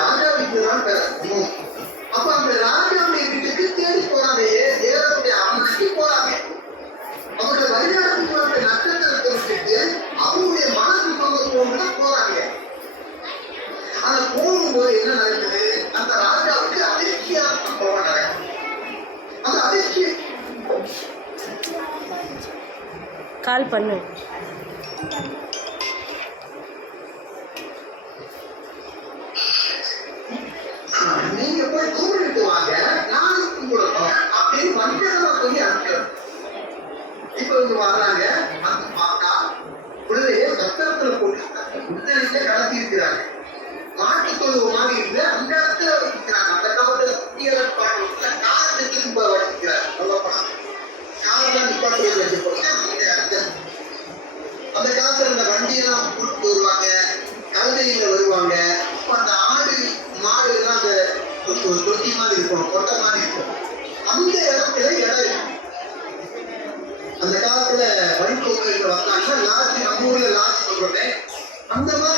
ராஜா வீட்டுல தான் பிறக்கும். அப்ப அந்த ராஜாவுடைய வீட்டுக்கு தேடி போறாங்க, ஏறக்கூடிய அம்மனுக்கு போறாங்க. அவருடைய வருடாரத்துக்கு நட்சத்திரத்தை விட்டுட்டு அவருடைய மனசு சொந்தத்தோடு போறாங்க. ஆனா போகும்போது என்ன நடக்குது, அந்த ராஜாவுக்கு அதிர்ச்சியான சம்பவம் நடக்கும். அந்த அதிர்ச்சி கால் பண்ணு. நீங்க போய் கும்பிட்டு வாங்க, நானும் கும்பிடணும் அப்படின்னு வஞ்சகமா சொல்லி அனுப்பிடுறோம். இப்ப இவங்க வர்றாங்க, வந்து பார்த்தா குழந்தைய சத்திரத்துல போட்டுருக்காங்க, குழந்தைய கடத்தி இருக்கிறாங்க. மாட்டு தொழுவு மாதிரி இருந்து அந்த இடத்துல வச்சிருக்கிறாங்க. அந்த காலத்துல குட்டிகளை காலத்துக்கு வச்சிருக்கிறாங்க. சொல்லப்போனா காலம் நிப்பாட்டு வச்சு போட்டு அந்த காலத்துல இந்த வண்டியெல்லாம் கூட்டு வருவாங்க, கழுதையில வருவாங்க. அந்த ஆடு மாடு எல்லாம் அந்த தொட்டி மாதிரி இருக்கும், கொட்டை மாதிரி இருக்கும். அந்த இடத்துல இடம் இருக்கும். அந்த காலத்துல வழிபோக்குகள் வந்தாங்கன்னா லாட்சி, நம்ம ஊர்ல லாட்சி சொல்றேன், அந்த மாதிரி